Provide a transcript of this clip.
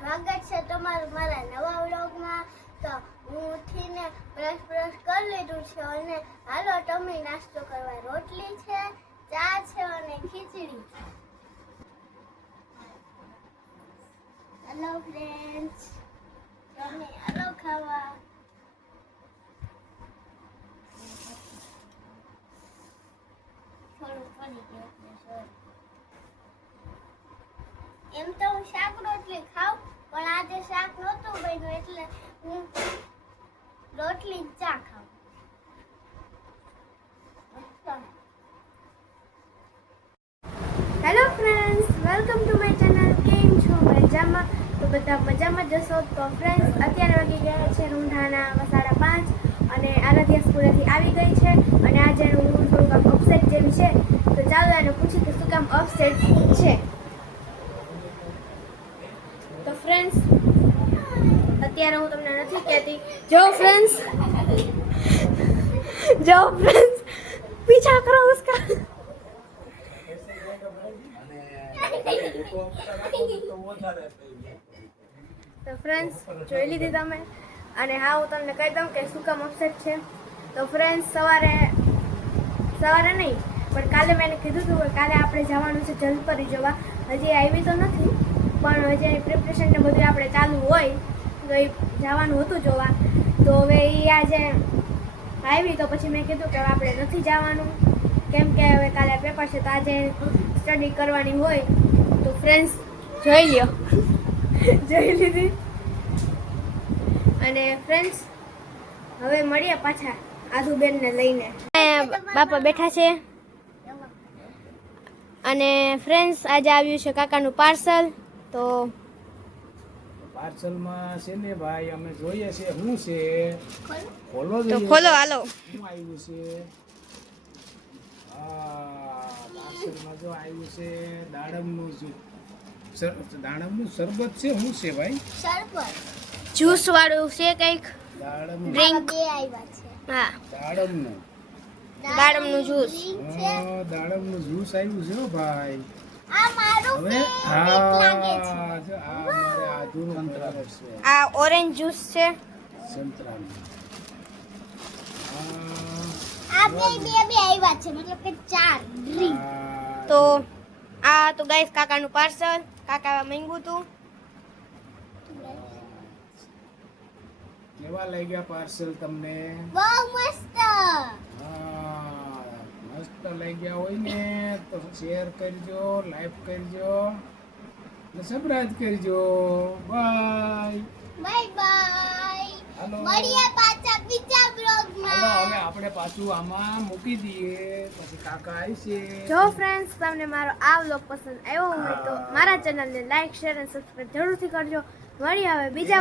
સ્વાગત છે તમારું મારા નવા વ્લોગમાં. તો હું ઉઠીને બ્રશ બ્રશ કરી લીધું છે અને હાલો તમે નાસ્તો કરવા રોટલી છે, ચા છે અને ખીચડી. હેલો ફ્રેન્ડ્સ તમે હાલો ખાવા. થોડું પડી ગયું. એમ તો હું શાક રોટલી ખાઉં, પણ આજે શાક નહોતું બન્યું એટલે હું રોટલી ચા ખાઉં. Hello friends welcome to my channel કેમ છો? મજામાં? તો બધા મજામાં જશો તો ફ્રેન્ડ્સ અત્યારે વાગી ગયા છે રૂંઢાના સાડા પાંચ અને આરાધ્યા સ્કૂલેથી આવી ગઈ છે અને આજે હું થોડુંક આમ અપસેટ જેવી છે. તો ચાલો એને પૂછી કે શું કામ અપસેટ છે? ફ્રેન્ડ્સ અત્યારે હું તમને નથી કહેતી. જો ફ્રેન્ડ્સ જો ફ્રેન્ડ્સ પીછા કરો ઉસકા. તો ફ્રેન્ડ્સ જોઈ લીધી તમે? અને હા, હું તમને કહી દઉં કે શું કામ અપસેટ છે. તો ફ્રેન્ડ્સ સવારે સવારે નહીં, પણ કાલે મેં એને કીધું હતું કાલે આપણે જવાનું છે જલપરી જોવા. હજી આવી તો નથી. પણ હજી પ્રિપરેશન ને બધું આપણે ચાલુ હોય, તો એ જવાનું હતું જોવા. તો હવે એ આજે આવી, તો પછી મેં કીધું કે આપણે નથી જવાનું. કેમ કે હવે કાલે પેપર છે, તો આજે સ્ટડી કરવાની હોય, તો ફ્રેન્ડ્સ જોઈ લ્યો. જોઈ લીધી. અને ફ્રેન્ડ્સ હવે મળીએ પાછા આદુબેનને લઈને. બાપા બેઠા છે. અને ફ્રેન્ડ્સ આજે આવ્યું છે કાકાનું પાર્સલ તો પાર્સલમાં છે ને ભાઈ અમે જોઈએ છે શું છે. ખોલો તો ખોલો હાલો. શું આવ્યું છે. પાર્સલમાં જો આવ્યું છે દાડમનું શું દાડમનું શરબત છે શું છે ભાઈ? જ્યુસ વાળું છે કંઈક? દાડમ ડ્રિંક હા. દાડમનું. દાડમનું જ્યુસ. દાડમનું જ્યુસ આવ્યું છે ભાઈ. આ મારું હા જો આ મારે આધુનું ફેવરેટ છે આ ઓરેન્જ જ્યુસ છે. આ બે બે બે આવ્યા છે મતલબ કે ચાર આ તો આ તો ગાઈસ કાકાનું પાર્સલ કાકા માંગ્યું હતું કેવા લાગ્યા પાર્સલ તમને? બહુ મસ્ત. મસ્ત મસ્ત લાગ્યા હોય ને તો શેર કરજો લાઈક કરજો. સબસ્ક્રાઇબ કરજો. બાય બાય બાય મળીએ પાછા બીજા બ્લોગમાં હવે આપણે પાછું આમાં મૂકી દઈએ. પછી કાકા આવશે. જો ફ્રેન્ડ્સ તમને મારો આ વ્લોગ પસંદ આવ્યો હોય તો મારા ચેનલને લાઈક શેર અને સબસ્ક્રાઇબ જરૂરથી કરજો. મળીએ હવે બીજા